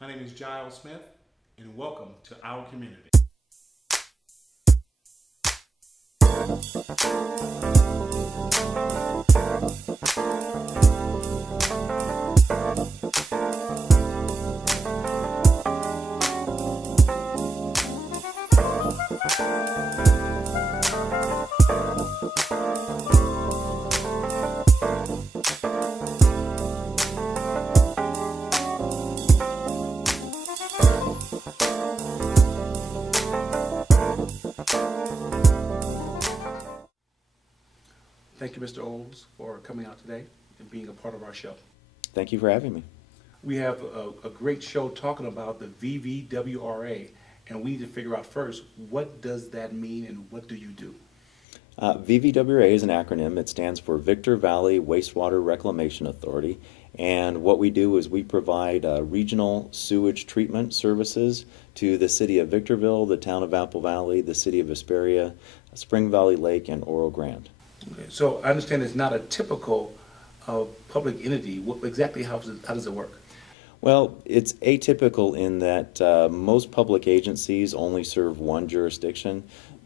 My name is Jiles Smith, and welcome to Our Community. Thank you, Mr. Olds, for coming out today and being a part of our show. Thank you for having me. We have a great show talking about the VVWRA, and we need to figure out first, what does that mean and what do you do? VVWRA is an acronym. It stands for Victor Valley Wastewater Reclamation Authority, and what we do is we provide regional sewage treatment services to the city of Victorville, the town of Apple Valley, the city of Hesperia, Spring Valley Lake, and Oro Grande. Okay, so I understand it's not a typical public entity. Exactly how does it work? Well, it's atypical in that most public agencies only serve one jurisdiction.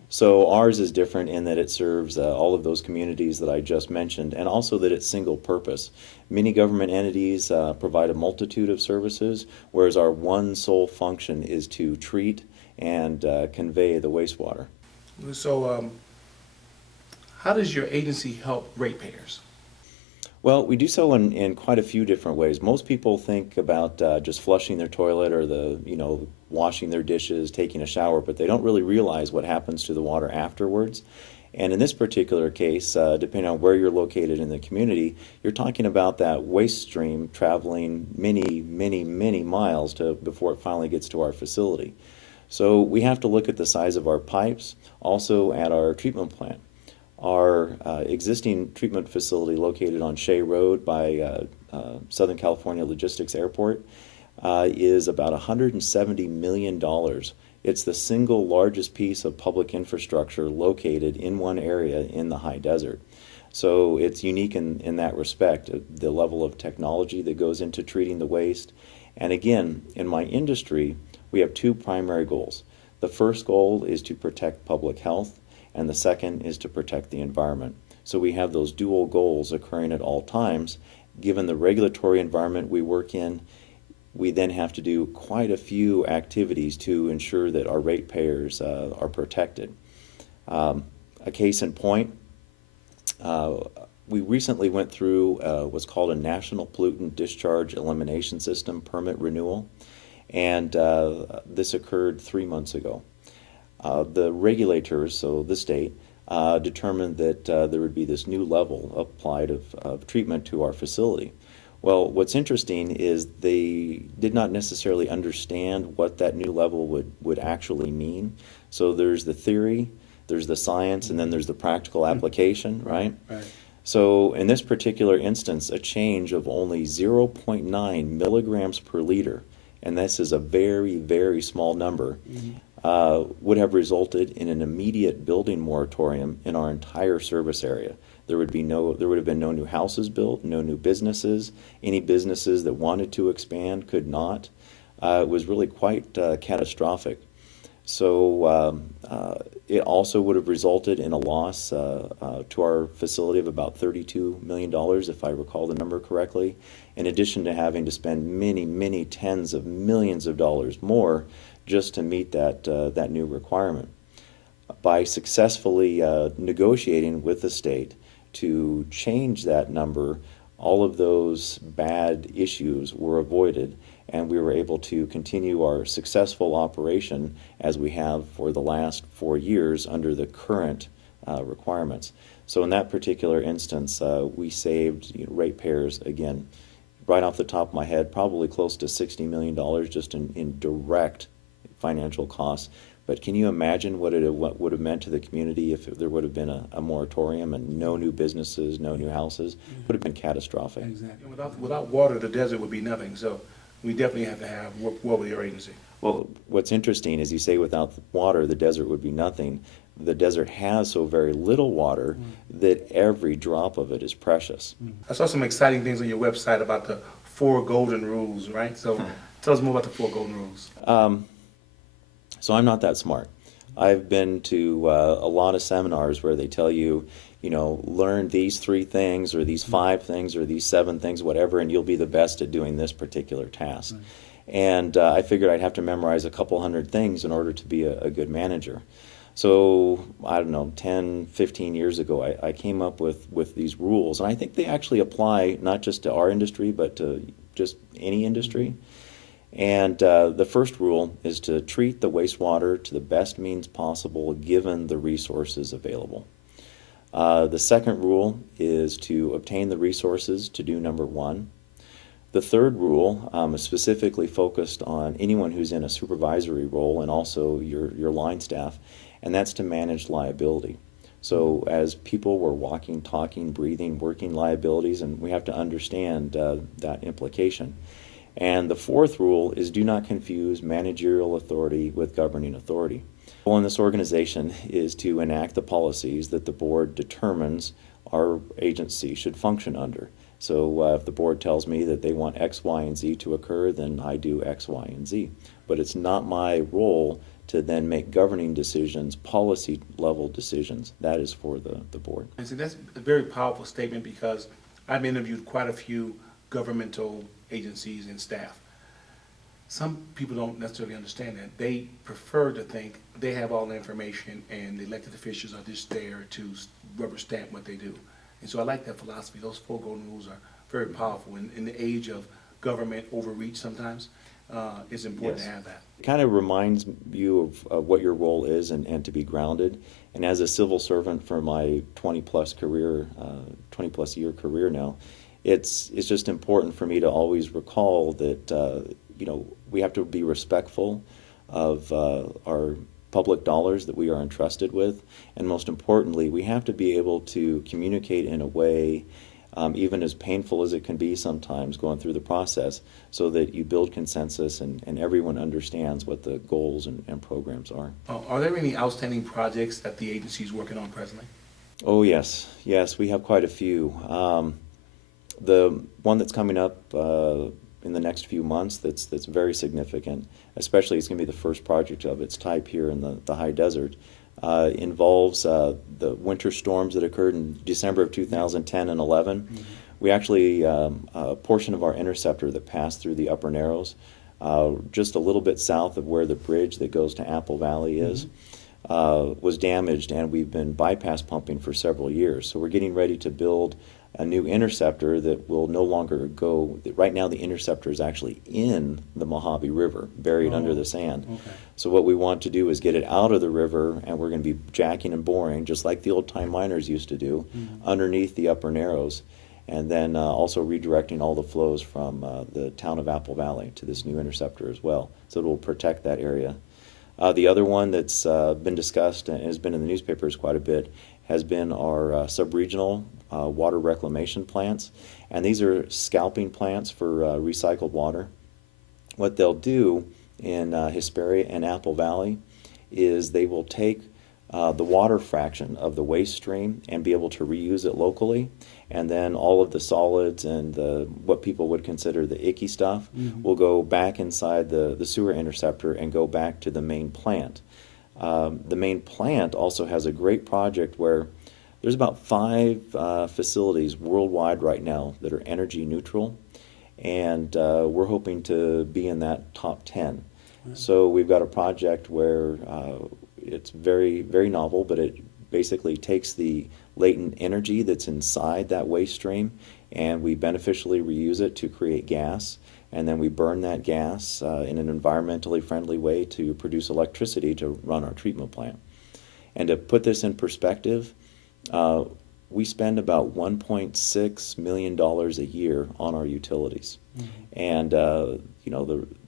So ours is different in that it serves all of those communities that I just mentioned, and also that it's single purpose. Many government entities provide a multitude of services, whereas our one sole function is to treat and convey the wastewater. So how does your agency help ratepayers? Well, we do so in quite a few different ways. Most people think about just flushing their toilet or washing their dishes, taking a shower, but they don't really realize what happens to the water afterwards. And in this particular case, depending on where you're located in the community, you're talking about that waste stream traveling many miles before it finally gets to our facility. So we have to look at the size of our pipes, also at our treatment plant. Our existing treatment facility located on Shea Road by Southern California Logistics Airport is about $170 million. It's the single largest piece of public infrastructure located in one area in the high desert. So it's unique in that respect, the level of technology that goes into treating the waste. And again, in my industry, we have two primary goals. The first goal is to protect public health, and the second is to protect the environment. So we have those dual goals occurring at all times. Given the regulatory environment we work in, we then have to do quite a few activities to ensure that our ratepayers are protected. A case in point, we recently went through what's called a National Pollutant Discharge Elimination System permit renewal, and this occurred 3 months ago. The regulators, so the state, determined that there would be this new level applied of treatment to our facility. Well, what's interesting is they did not necessarily understand what that new level would actually mean. So there's the theory, there's the science, and then there's the practical application, right? Right. So in this particular instance, a change of only 0.9 milligrams per liter, and this is a very small number, would have resulted in an immediate building moratorium in our entire service area. There would have been no new houses built, no new businesses. Any businesses that wanted to expand could not. It was really quite catastrophic. So it also would have resulted in a loss to our facility of about $32 million, if I recall the number correctly, in addition to having to spend many tens of millions of dollars more just to meet that new requirement. By successfully negotiating with the state to change that number, all of those bad issues were avoided, and we were able to continue our successful operation as we have for the last 4 years under the current requirements. So in that particular instance, we saved ratepayers, again, right off the top of my head, probably close to $60 million just in direct financial costs. But can you imagine what would have meant to the community if there would have been a moratorium and no new businesses, no new houses? It would have been catastrophic. Exactly. Without water, the desert would be nothing. So we definitely have to have work with your agency. Well, what's interesting is you say without water, the desert would be nothing. The desert has so very little water that every drop of it is precious. I saw some exciting things on your website about the 4 golden rules, right? So Tell us more about the four golden rules. So I'm not that smart. I've been to a lot of seminars where they tell you, learn these 3 things or these 5 things or these 7 things, whatever, and you'll be the best at doing this particular task. Right. And I figured I'd have to memorize a couple hundred things in order to be a good manager. So, I don't know, 10, 15 years ago, I came up with these rules, and I think they actually apply not just to our industry, but to just any industry. And the first rule is to treat the wastewater to the best means possible given the resources available. The second rule is to obtain the resources to do number 1. The third rule is specifically focused on anyone who's in a supervisory role and also your line staff, and that's to manage liability. So as people, we're walking, talking, breathing, working liabilities, and we have to understand that implication. And the fourth rule is do not confuse managerial authority with governing authority. The goal in this organization is to enact the policies that the board determines our agency should function under. So if the board tells me that they want X, Y, and Z to occur, then I do X, Y, and Z. But it's not my role to then make governing decisions, policy level decisions. That is for the board. And so that's a very powerful statement, because I've interviewed quite a few governmental agencies and staff. Some people don't necessarily understand that. They prefer to think they have all the information and the elected officials are just there to rubber stamp what they do. And so I like that philosophy. Those 4 golden rules are very powerful. In the age of government overreach sometimes, it's important to have that. It kind of reminds you of what your role is and to be grounded. And as a civil servant for my 20-plus year career now, it's just important for me to always recall that we have to be respectful of our public dollars that we are entrusted with, and most importantly, we have to be able to communicate in a way, even as painful as it can be sometimes going through the process, so that you build consensus and everyone understands what the goals and programs are. Are there any outstanding projects that the agency is working on presently? Oh yes, we have quite a few. The one that's coming up in the next few months that's very significant, especially it's going to be the first project of its type here in the high desert, involves the winter storms that occurred in December of 2010 and 11. Mm-hmm. We actually, a portion of our interceptor that passed through the Upper Narrows, just a little bit south of where the bridge that goes to Apple Valley is, was damaged, and we've been bypass pumping for several years. So we're getting ready to build a new interceptor that will no longer go. Right now the interceptor is actually in the Mojave River, buried under the sand. Okay. So what we want to do is get it out of the river, and we're going to be jacking and boring, just like the old-time miners used to do, underneath the Upper Narrows, and then also redirecting all the flows from the town of Apple Valley to this new interceptor as well. So it will protect that area. The other one that's been discussed and has been in the newspapers quite a bit has been our sub-regional water reclamation plants. And these are scalping plants for recycled water. What they'll do in Hesperia and Apple Valley is they will take the water fraction of the waste stream and be able to reuse it locally, and then all of the solids and what people would consider the icky stuff will go back inside the sewer interceptor and go back to the main plant. The main plant also has a great project where there's about 5 facilities worldwide right now that are energy neutral, and we're hoping to be in that top 10. Right. So we've got a project where it's very, very novel, but it basically takes the latent energy that's inside that waste stream, and we beneficially reuse it to create gas, and then we burn that gas in an environmentally friendly way to produce electricity to run our treatment plant. And to put this in perspective, we spend about $1.6 million a year on our utilities. And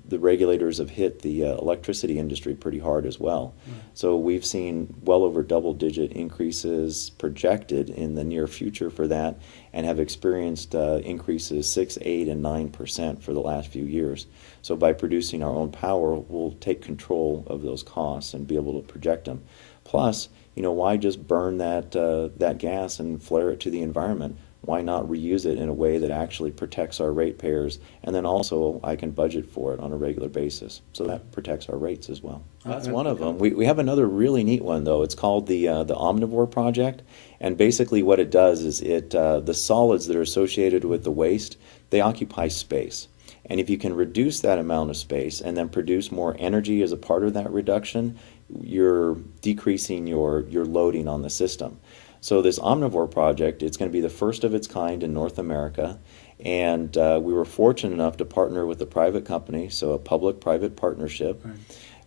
the regulators have hit the electricity industry pretty hard as well. So we've seen well over double-digit increases projected in the near future for that, and have experienced increases 6, 8, and 9% for the last few years. So by producing our own power, we'll take control of those costs and be able to project them. Plus, why just burn that gas and flare it to the environment? why not reuse it in a way that actually protects our ratepayers? And then also I can budget for it on a regular basis. So that protects our rates as well. That's one of them. We have another really neat one, though. It's called the Omnivore Project. And basically what it does is the solids that are associated with the waste, they occupy space. And if you can reduce that amount of space and then produce more energy as a part of that reduction, you're decreasing your loading on the system. So this Omnivore Project, it's going to be the first of its kind in North America. And we were fortunate enough to partner with a private company, so a public-private partnership, right,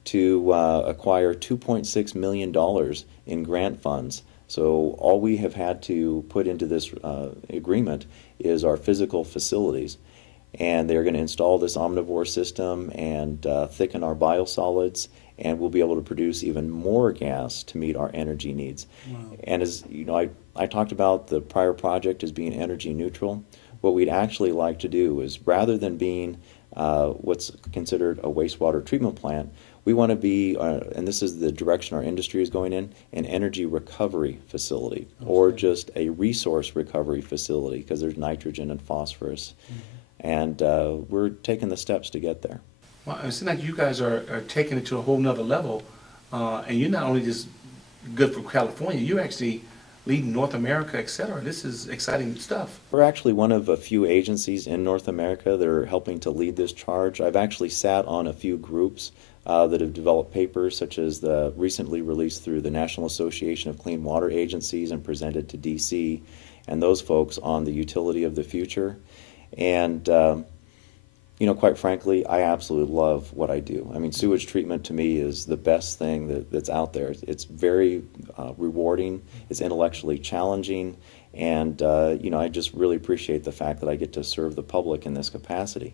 to acquire $2.6 million in grant funds. So all we have had to put into this agreement is our physical facilities. And they're going to install this Omnivore system and thicken our biosolids, and we'll be able to produce even more gas to meet our energy needs. Wow. And as you know, I talked about the prior project as being energy neutral. What we'd actually like to do is, rather than being what's considered a wastewater treatment plant, we want to be, and this is the direction our industry is going in, an energy recovery facility, or just a resource recovery facility, because there's nitrogen and phosphorus. Mm-hmm. And we're taking the steps to get there. Well, it seems like you guys are taking it to a whole nother level, and you're not only just good for California, you're actually leading North America, et cetera. This is exciting stuff. We're actually one of a few agencies in North America that are helping to lead this charge. I've actually sat on a few groups that have developed papers, such as the recently released through the National Association of Clean Water Agencies and presented to DC, and those folks on the utility of the future. And, you know, quite frankly, I absolutely love what I do. I mean, sewage treatment to me is the best thing that's out there. It's very rewarding, it's intellectually challenging, and, you know, I just really appreciate the fact that I get to serve the public in this capacity.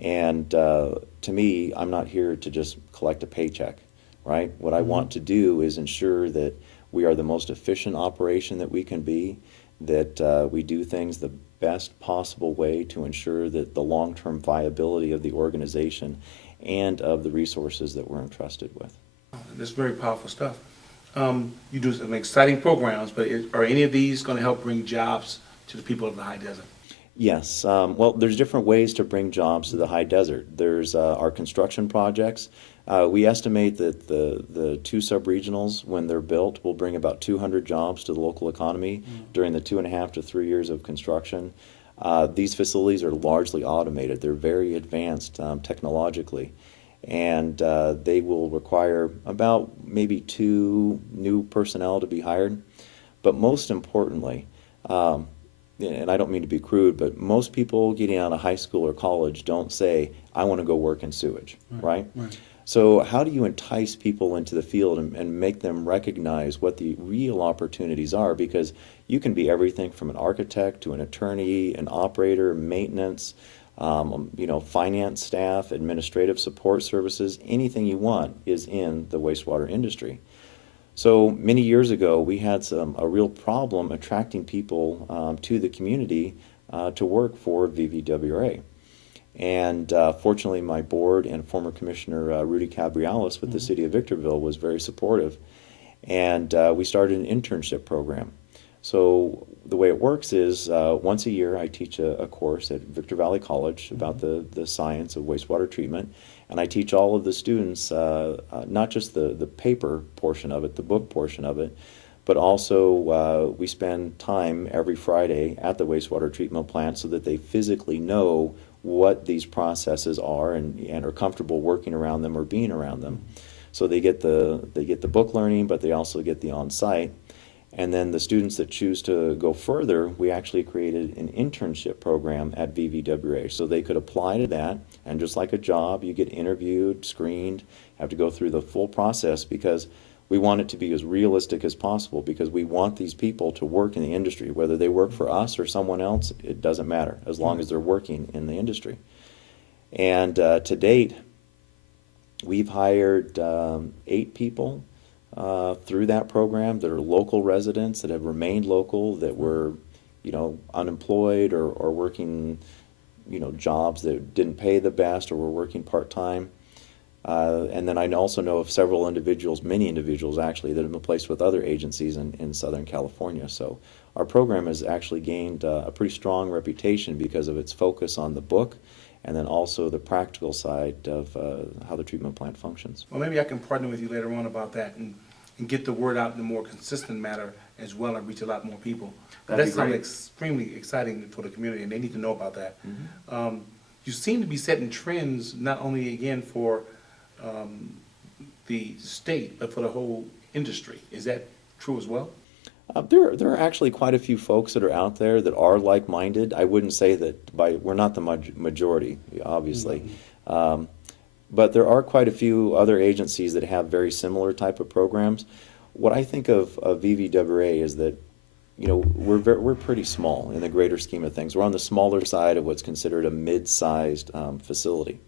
And to me, I'm not here to just collect a paycheck, right? What I want to do is ensure that we are the most efficient operation that we can be, that we do things the best possible way to ensure that the long-term viability of the organization and of the resources that we're entrusted with. That's very powerful stuff. You do some exciting programs, but are any of these going to help bring jobs to the people of the high desert? Yes. Well, there's different ways to bring jobs to the high desert. There's our construction projects. We estimate that the two sub-regionals, when they're built, will bring about 200 jobs to the local economy during the 2.5 to 3 years of construction. These facilities are largely automated. They're very advanced technologically, and they will require about maybe 2 new personnel to be hired. But most importantly, and I don't mean to be crude, but most people getting out of high school or college don't say, I want to go work in sewage, right? So how do you entice people into the field and make them recognize what the real opportunities are? Because you can be everything from an architect to an attorney, an operator, maintenance, you know, finance staff, administrative support services, anything you want is in the wastewater industry. So many years ago, we had a real problem attracting people to the community to work for VVWRA. And fortunately, my board and former Commissioner Rudy Cabrialis with the City of Victorville was very supportive. And we started an internship program. So the way it works is once a year I teach a course at Victor Valley College about the science of wastewater treatment. And I teach all of the students, not just the paper portion of it, the book portion of it, but also we spend time every Friday at the wastewater treatment plant so that they physically know what these processes are and are comfortable working around them or being around them. So they get the book learning, but they also get the on-site. And then the students that choose to go further, we actually created an internship program at VVWA. So they could apply to that, and just like a job, you get interviewed, screened, have to go through the full process, because we want it to be as realistic as possible, because we want these people to work in the industry. Whether they work for us or someone else, it doesn't matter, as long as they're working in the industry. And to date, we've hired 8 people through that program that are local residents that have remained local, that were, you know, unemployed or working, you know, jobs that didn't pay the best or were working part-time. And then I also know of several individuals, many individuals actually, that have been placed with other agencies in Southern California. So our program has actually gained a pretty strong reputation because of its focus on the book and then also the practical side of how the treatment plant functions. Well, maybe I can partner with you later on about that and get the word out in a more consistent manner as well and reach a lot more people. That'd That be sounds great. extremely exciting for the community, and they need to know about that. Mm-hmm. You seem to be setting trends not only again for the state, but for the whole industry. Is that true as well? There are actually quite a few folks that are out there that are like-minded. I wouldn't say that we're not the majority, obviously. Mm-hmm. But there are quite a few other agencies that have very similar type of programs. What I think of VVWRA is that, we're pretty small in the greater scheme of things. We're on the smaller side of what's considered a mid-sized facility.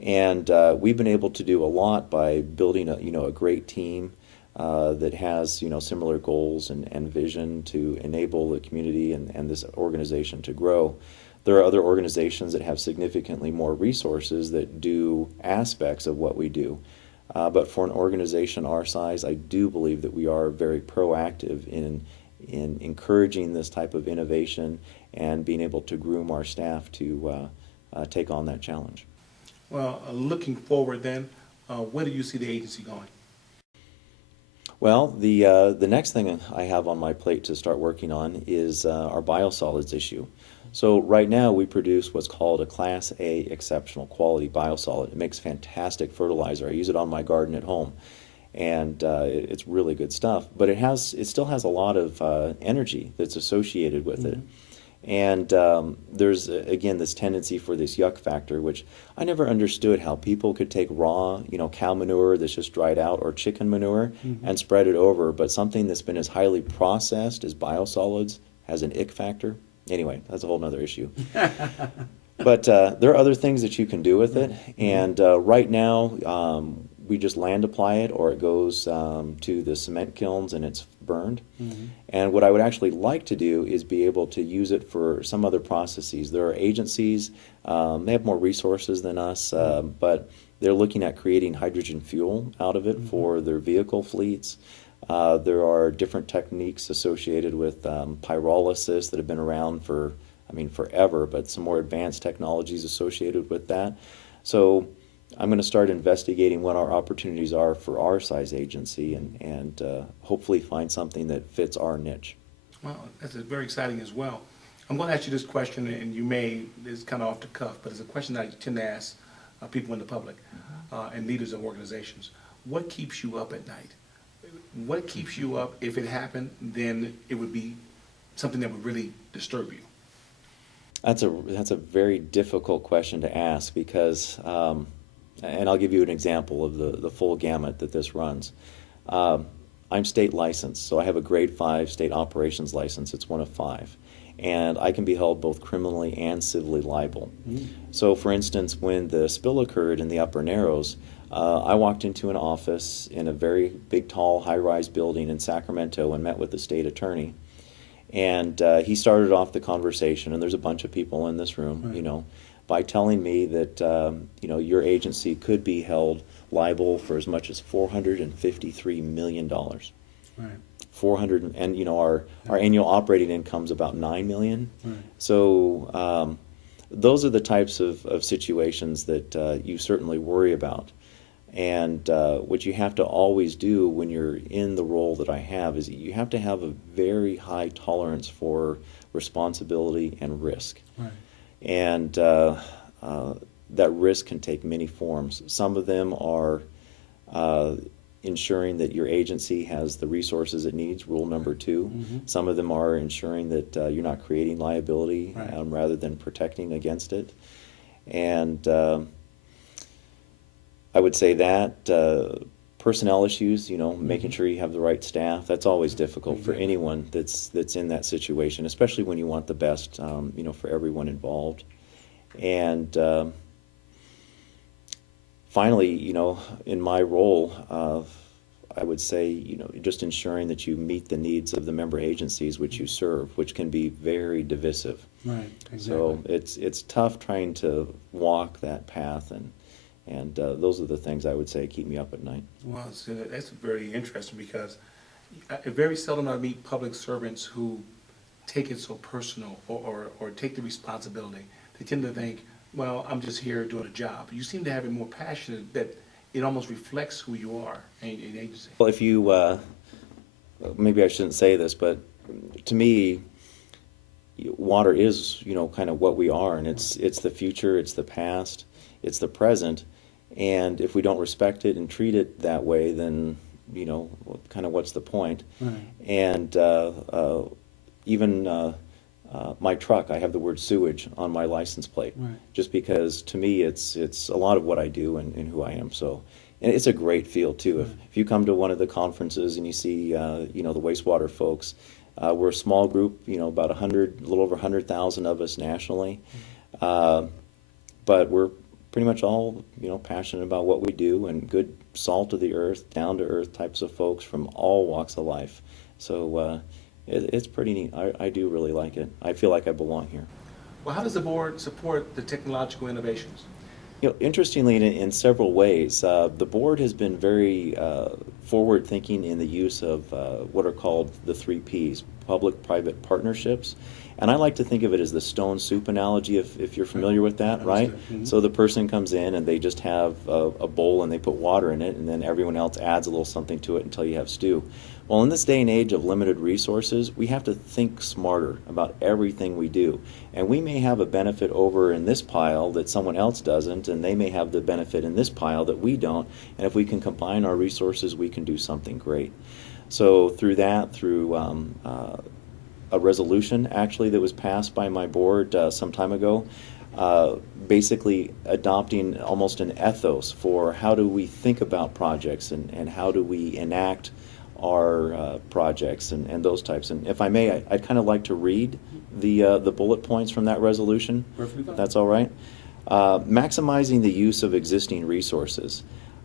And we've been able to do a lot by building a great team that has similar goals and vision to enable the community and this organization to grow. There are other organizations that have significantly more resources that do aspects of what we do. But for an organization our size, I do believe that we are very proactive in encouraging this type of innovation and being able to groom our staff to take on that challenge. Well, looking forward then, where do you see the agency going? Well, the next thing I have on my plate to start working on is our biosolids issue. So right now we produce what's called a Class A exceptional quality biosolid. It makes fantastic fertilizer. I use it on my garden at home, and it's really good stuff. But it still has a lot of energy that's associated with it. And there's, again, this tendency for this yuck factor, which I never understood how people could take raw, cow manure that's just dried out or chicken manure and spread it over, but something that's been as highly processed as biosolids has an ick factor. Anyway, that's a whole other issue. But there are other things that you can do with it, and right now we just land apply it, or it goes to the cement kilns and it's burned. And what I would actually like to do is be able to use it for some other processes. There are agencies, they have more resources than us, but they're looking at creating hydrogen fuel out of it for their vehicle fleets. There are different techniques associated with pyrolysis that have been around for, forever, but some more advanced technologies associated with that. So I'm going to start investigating what our opportunities are for our size agency and hopefully find something that fits our niche. Well, that's very exciting as well. I'm going to ask you this question, and it's kind of off the cuff, but it's a question that I tend to ask people in the public and leaders of organizations. What keeps you up at night? What keeps you up? If it happened, then it would be something that would really disturb you. That's a very difficult question to ask because, and I'll give you an example of the full gamut that this runs. I'm state licensed, so I have a grade 5 state operations license. It's one of 5. And I can be held both criminally and civilly liable. So for instance, when the spill occurred in the Upper Narrows, I walked into an office in a very big, tall, high-rise building in Sacramento and met with the state attorney. And he started off the conversation, and there's a bunch of people in this room, by telling me that, your agency could be held liable for as much as $453 million. Right. 400, and our annual operating income's about $9 million. Right. So those are the types of situations that you certainly worry about. And what you have to always do when you're in the role that I have is you have to have a very high tolerance for responsibility and risk. Right. And that risk can take many forms. Some of them are ensuring that your agency has the resources it needs, rule number 2. Some of them are ensuring that you're not creating liability rather than protecting against it. And I would say that personnel issues, making sure you have the right staff, that's always difficult for anyone that's in that situation, especially when you want the best, for everyone involved. And finally, in my role, I would say, just ensuring that you meet the needs of the member agencies which you serve, which can be very divisive. Right, exactly. So it's tough trying to walk that path And those are the things I would say keep me up at night. Well, so that's very interesting because very seldom I meet public servants who take it so personal or take the responsibility. They tend to think, well, I'm just here doing a job. You seem to have it more passionate that it almost reflects who you are in agency. Well, if you, maybe I shouldn't say this, but to me, water is, kind of what we are, and it's the future, it's the past, it's the present, and if we don't respect it and treat it that way, then, kind of what's the point? Right. And even my truck, I have the word sewage on my license plate, Right. just because to me it's a lot of what I do and who I am. So, and it's a great field too. If you come to one of the conferences and you see, the wastewater folks, we're a small group, about a little over 100,000 of us nationally, but we're pretty much all, passionate about what we do and good salt of the earth, down to earth types of folks from all walks of life. So it's pretty neat. I do really like it. I feel like I belong here. Well, how does the board support the technological innovations? Interestingly, in several ways, the board has been very forward-thinking in the use of what are called the 3 Ps, public-private partnerships. And I like to think of it as the stone soup analogy, if you're familiar with that, right? Mm-hmm. So the person comes in and they just have a bowl and they put water in it, and then everyone else adds a little something to it until you have stew. Well, in this day and age of limited resources, we have to think smarter about everything we do. And we may have a benefit over in this pile that someone else doesn't, and they may have the benefit in this pile that we don't. And if we can combine our resources, we can do something great. So through a resolution actually that was passed by my board some time ago, basically adopting almost an ethos for how do we think about projects and how do we enact our projects and those types. And if I may, I'd kind of like to read the bullet points from that resolution. Perfectly fine. If that's all right. Maximizing the use of existing resources.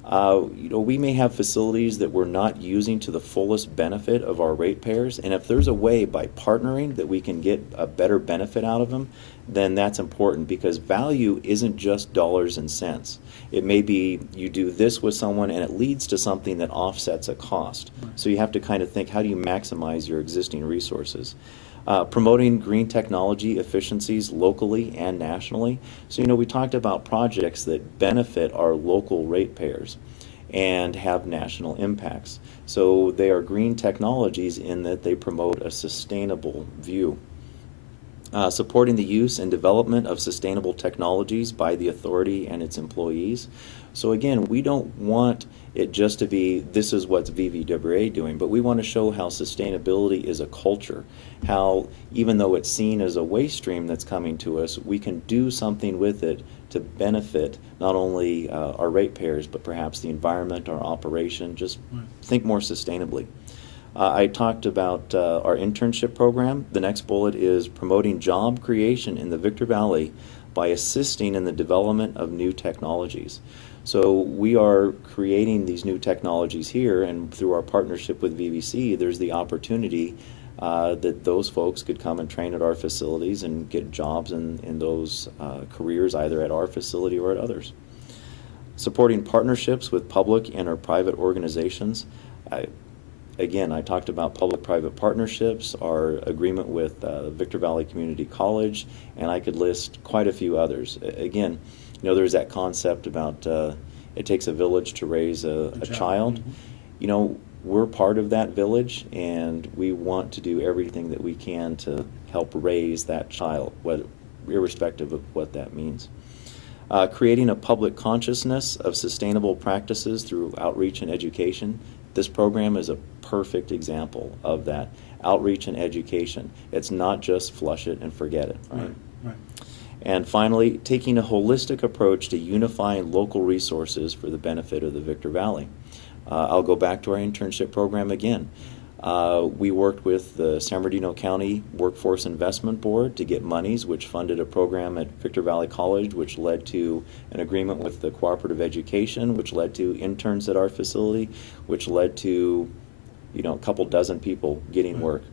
We may have facilities that we're not using to the fullest benefit of our ratepayers, and if there's a way by partnering that we can get a better benefit out of them, then that's important, because value isn't just dollars and cents. It may be you do this with someone and it leads to something that offsets a cost. So you have to kind of think, how do you maximize your existing resources? Promoting green technology efficiencies locally and nationally. So, we talked about projects that benefit our local ratepayers and have national impacts. So they are green technologies in that they promote a sustainable view. Supporting the use and development of sustainable technologies by the authority and its employees. So again, we don't want it just to be, this is what's VVWA doing, but we want to show how sustainability is a culture, how even though it's seen as a waste stream that's coming to us, we can do something with it to benefit not only our ratepayers, but perhaps the environment, our operation, just think more sustainably. I talked about our internship program. The next bullet is promoting job creation in the Victor Valley by assisting in the development of new technologies. So we are creating these new technologies here, and through our partnership with VVC, there's the opportunity that those folks could come and train at our facilities and get jobs in those careers, either at our facility or at others. Supporting partnerships with public and or private organizations. Again, I talked about public-private partnerships, our agreement with Victor Valley Community College, and I could list quite a few others. Again, there's that concept about it takes a village to raise a child. Mm-hmm. We're part of that village, and we want to do everything that we can to help raise that child, irrespective of what that means. Creating a public consciousness of sustainable practices through outreach and education. This program is a perfect example of that. Outreach and education. It's not just flush it and forget it, right? Right. And finally, taking a holistic approach to unifying local resources for the benefit of the Victor Valley. I'll go back to our internship program again. We worked with the San Bernardino County Workforce Investment Board to get monies, which funded a program at Victor Valley College, which led to an agreement with the cooperative education, which led to interns at our facility, which led to, a couple dozen people getting work.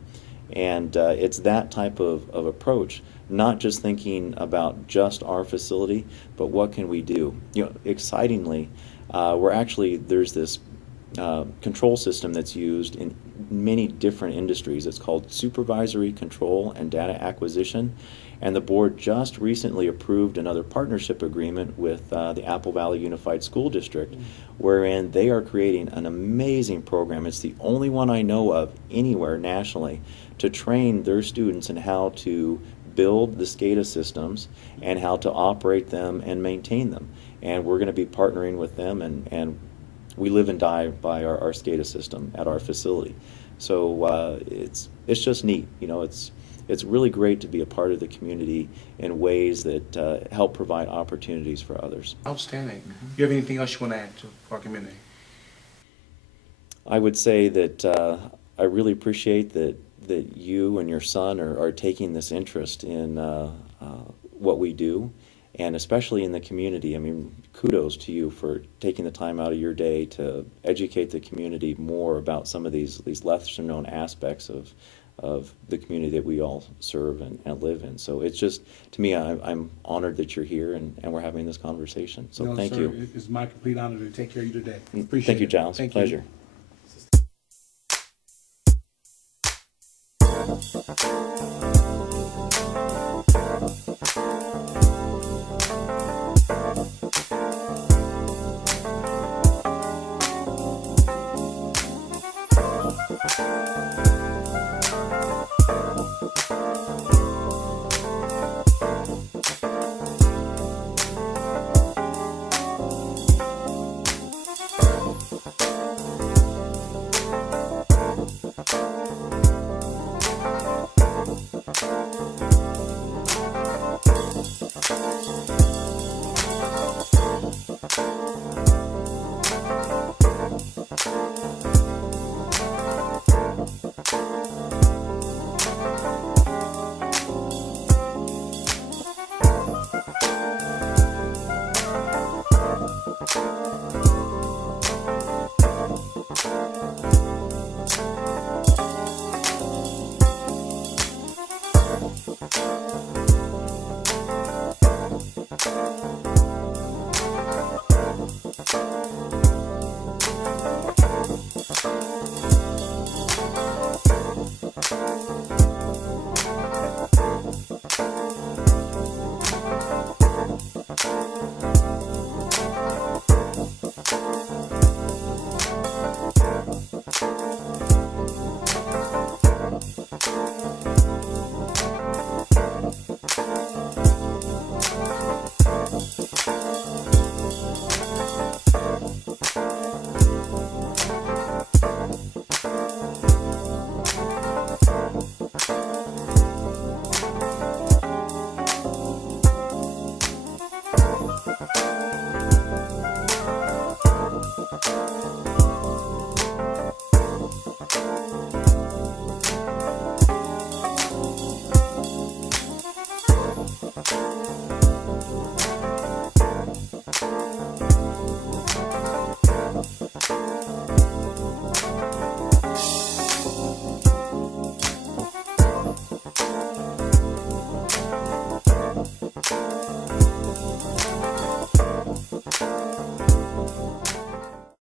And it's that type of approach, not just thinking about just our facility, but what can we do? Excitingly, there's this control system that's used in many different industries. It's called supervisory control and data acquisition. And the board just recently approved another partnership agreement with the Apple Valley Unified School District, wherein they are creating an amazing program. It's the only one I know of anywhere nationally to train their students in how to build the SCADA systems and how to operate them and maintain them. And we're going to be partnering with them, and we live and die by our SCADA system at our facility. So it's just neat. It's really great to be a part of the community in ways that help provide opportunities for others. Outstanding. You have anything else you want to add to our community? I would say that I really appreciate that you and your son are taking this interest in what we do, and especially in the community. I mean, kudos to you for taking the time out of your day to educate the community more about some of these lesser known aspects of the community that we all serve and live in. So it's just, to me, I'm honored that you're here and we're having this conversation. So No, thank sir, you. It's my complete honor to take care of you today. Appreciate Thank you, it. Giles. Thank Pleasure.